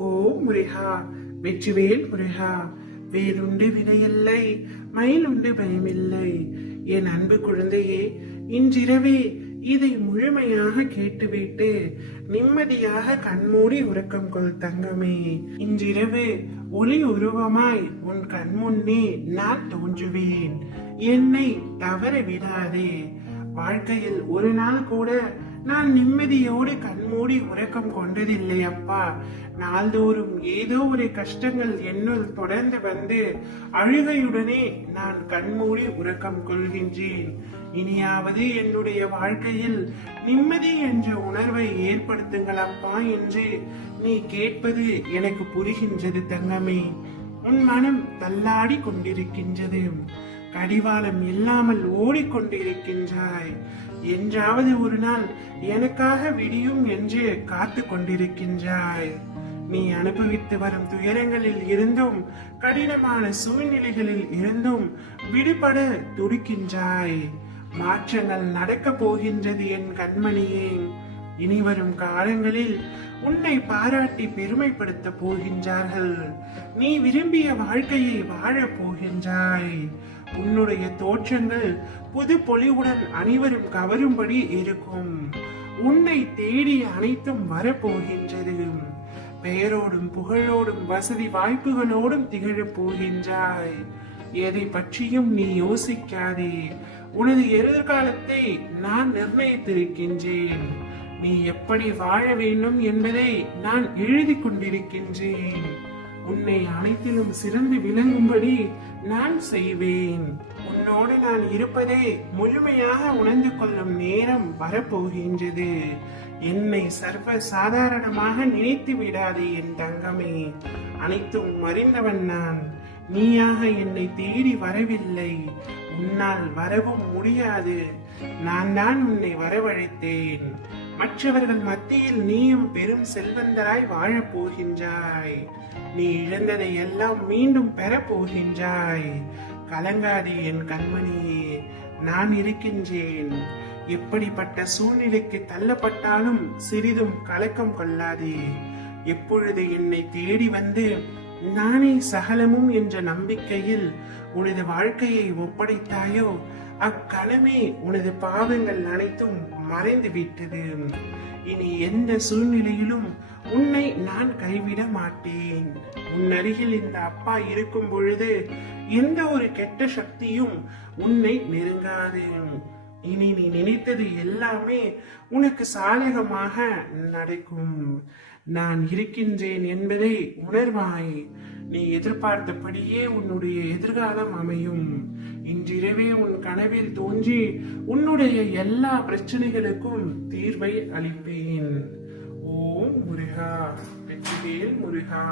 ஓ முருகா, வெற்றிவேல் முருகா, வேலுண்டு வினையில்லை, மயிலுண்டு பயமில்லை. என் அன்பு குழந்தையே, இன்றிரவே இதை முழுமையாக கேட்டுவிட்டு நிம்மதியாக கண்மூடி உறக்கம் கொள் தங்கமே. இன்றிரவு ஒளி உருவமாய் உன் கண்முன்னே நான் தோன்றுவேன். என்னை தவற விடாதே. வாழ்க்கையில் ஒரு நாள் கூட நான் நிம்மதியோடு கண்மூடி உறக்கம் கொண்டதில்லை அப்பா. நாள்தோறும் ஏதோ ஒரு கஷ்டங்கள் என்னுள் தொடர்ந்து வந்து அழுகையுடனே நான் கண்மூடி உறக்கம் கொள்கின்றேன். இனியாவது என்னுடைய வாழ்க்கையில் நிம்மதி என்ற உணர்வை ஏற்படுத்துங்கள் அப்பா என்று நீ கேட்பது எனக்கு புரிகின்றது தங்கமே. உன் மனம் தள்ளாடி கொண்டிருக்கின்றது. கடிவாளம் இல்லாமல் ஓடிக்கொண்டிருக்கின்றாய். என்றாவது ஒரு நாள் எனக்காக விடியும் என்று காத்து கொண்டிருக்கின்றாய். நீ அனுபவித்து வரும் துயரங்களில் இருந்தும் கடினமான சூழ்நிலைகளில் இருந்தும் விடுபட துடிக்கின்றாய். மாற்றங்கள் நடக்க போகின்றது என் கண்மணியே. இனி வரும் காலங்களில் உன்னை பாராட்டி பெருமைப்படுத்த போகின்றார்கள். நீ விரும்பிய வாழ்க்கையை வாழ போகின்றாய். உன்னுடைய தோற்றங்கள் புது பொலிவுடன் அனைவரும் கவரும்படி இருக்கும். உன்னை தேடி அனைத்தும் வரப்போகின்றது. பெயரோடும் புகழோடும் வசதி வாய்ப்புகளோடும் திகழப் போகின்றாய். எதை பற்றியும் நீ யோசிக்காதே. உனது எதிர்காலத்தை நான் நிர்ணயித்திருக்கின்றேன். நீ எப்படி வாழ வேண்டும் என்பதை நான் எழுதி கொண்டிருக்கின்றேன். உன்னை அனைத்திலும் சிறந்து விளங்கும்படி நான் செய்வேன். உன்னோடு நான் இருப்பதை முழுமையாக உணர்ந்து கொள்ளும் நேரம் வரப்போகின்றது. என்னை சர்வ சாதாரணமாக நினைத்து விடாதே என் தங்கமே. அனைத்தும் அறிந்தவன் நான். நீயாக என்னை தேடி வரவில்லை. உன்னால் வரவும் முடியாது. நான் தான் உன்னை வரவழைத்தேன். மற்றவர்கள் மத்தியில் நீயும் பெரும் செல்வந்தராய் வாழப் போகின்றாய். நீ இழந்ததை எல்லாம் மீண்டும் பெறப் போகின்றாய். கலங்காதே என் கண்மணியே, நான் இருக்கின்றேன். எப்படிப்பட்ட சூழ்நிலைக்கு தள்ளப்பட்டாலும் சிறிதும் கலக்கம் கொள்ளாதே. எப்பொழுது என்னை தேடி வந்து நானே சகலமும் என்ற நம்பிக்கையில் உனது வாழ்க்கையை ஒப்படைத்தாயோ அக்கணமே உனது பாவங்கள் அனைத்தும் மறைந்து விட்டது. இனி எந்த சூழ்நிலையிலும் உன்னை நான் கைவிட மாட்டேன். உன் அருகில் இந்த அப்பா இருக்கும் பொழுது எந்த ஒரு கெட்ட சக்தியும் உன்னை நெருங்காது. இனி நீ நினைத்தது எல்லாமே உனக்கு சாதகமாக நடக்கும். நான் இருக்கின்றேன் என்பதை உணர்வாய். நீ எதிர்பார்த்தபடியே உன்னுடைய எதிர்காலம் அமையும். இன்றிரவே உன் கனவில் தோன்றி உன்னுடைய எல்லா பிரச்சனைகளுக்கும் தீர்வை அளிப்பேன். ஓம் முருகா, வெற்றிவேல் முருகா.